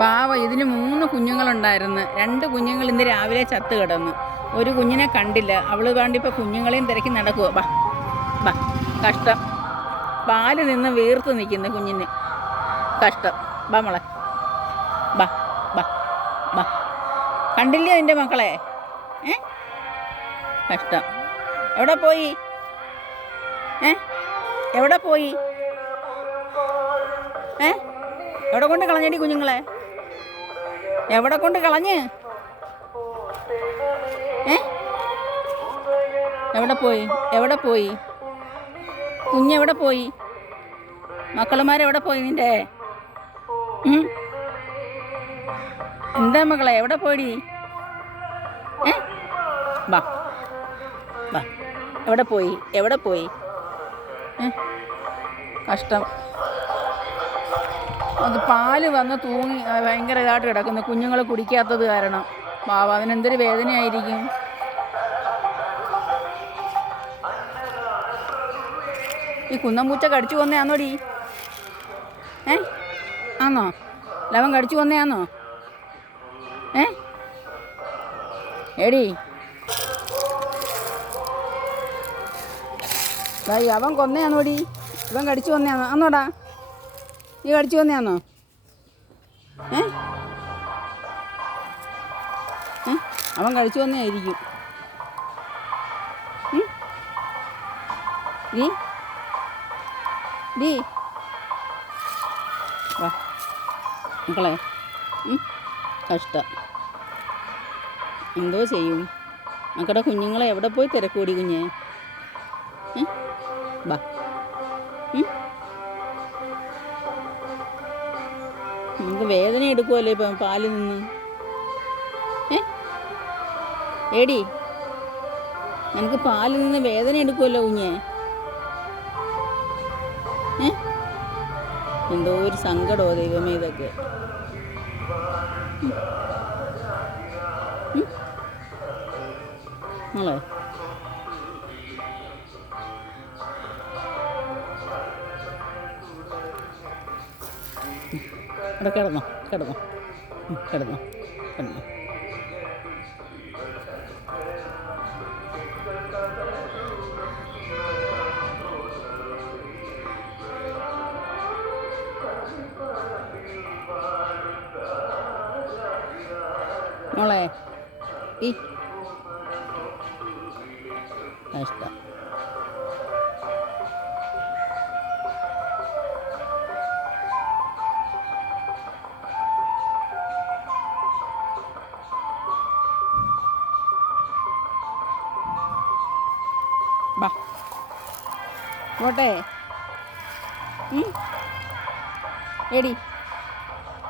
പാവ ഇതിന് മൂന്ന് കുഞ്ഞുങ്ങളുണ്ടായിരുന്നു. രണ്ട് കുഞ്ഞുങ്ങൾ ഇന്ന് രാവിലെ ചത്ത് കിടന്നു. ഒരു കുഞ്ഞിനെ കണ്ടില്ല. അവൾ കണ്ടിപ്പോൾ കുഞ്ഞുങ്ങളെയും തിരക്കി നടക്കുക ബാ ബാ കഷ്ടം. പാൽ നിന്ന് വീർത്ത് നിൽക്കുന്നു കുഞ്ഞിന് കഷ്ടം. ബാ മോളെ. ബാ ബാ ബാ കണ്ടില്ലേ നിന്റെ മക്കളെ? ഏ? കഷ്ടം. എവിടെ പോയി? ഏ? എവിടെ പോയി? ഏ? എവിടെ കൊണ്ട് കളഞ്ഞടി കുഞ്ഞുങ്ങളെ? എവിടെ കൊണ്ട് കളഞ്ഞ്? ഏ? എവിടെ പോയി? എവിടെ പോയി? കുഞ്ഞെവിടെ പോയി? മക്കളുമാരെവിടെ പോയി നിന്റെ? എന്താ മക്കളെ എവിടെ പോയി ഏ? വാ. വാ. എവിടെ പോയി? എവിടെ പോയി? കഷ്ടം. അത് പാൽ വന്ന് തൂങ്ങി ഭയങ്കര ഇതായിട്ട് കിടക്കുന്നു. കുഞ്ഞുങ്ങൾ കുടിക്കാത്തത് കാരണം. പാവ അതിനെന്തൊരു വേദനയായിരിക്കും. ഈ കുന്നമ്പൂച്ച കടിച്ചു കൊന്നയാന്നോടി? ഏ? ആന്നോ? ലവൻ കടിച്ചു കൊന്നയാന്നോ? ഏ? എടി. അവൻ കൊന്നയാണോടി ഇവൻ കടിച്ചു കൊന്നയാന്നോ? ആന്നോടാ. നീ കടിച്ചു വന്നയാന്നോ? ഏ? അവൻ കഴിച്ചു വന്നായിരിക്കും? ഡീ? ഡീ? വാ. മക്കളെ? കഷ്ടം. എന്തോ ചെയ്യും. മക്കളുടെ കുഞ്ഞുങ്ങളെ എവിടെ പോയി തിരക്കൂടി കുഞ്ഞേ? വാ. നമുക്ക് വേദന എടുക്കുമല്ലേ ഇപ്പം പാലിൽ നിന്ന്? ഏടി നിനക്ക് പാലിൽ നിന്ന് വേദന എടുക്കുമല്ലോ കുഞ്ഞെ. എന്തോ ഒരു സങ്കടമോ ദൈവമേ ഇതൊക്കെ. ഉം. Thank മോളെ ഇവിടെ കിടന്നോ കിടന്നോ. കിടന്നോ കിടന്നോ. മോളെ ഈ. കഷ്ടം പോട്ടെ ഉം? എടി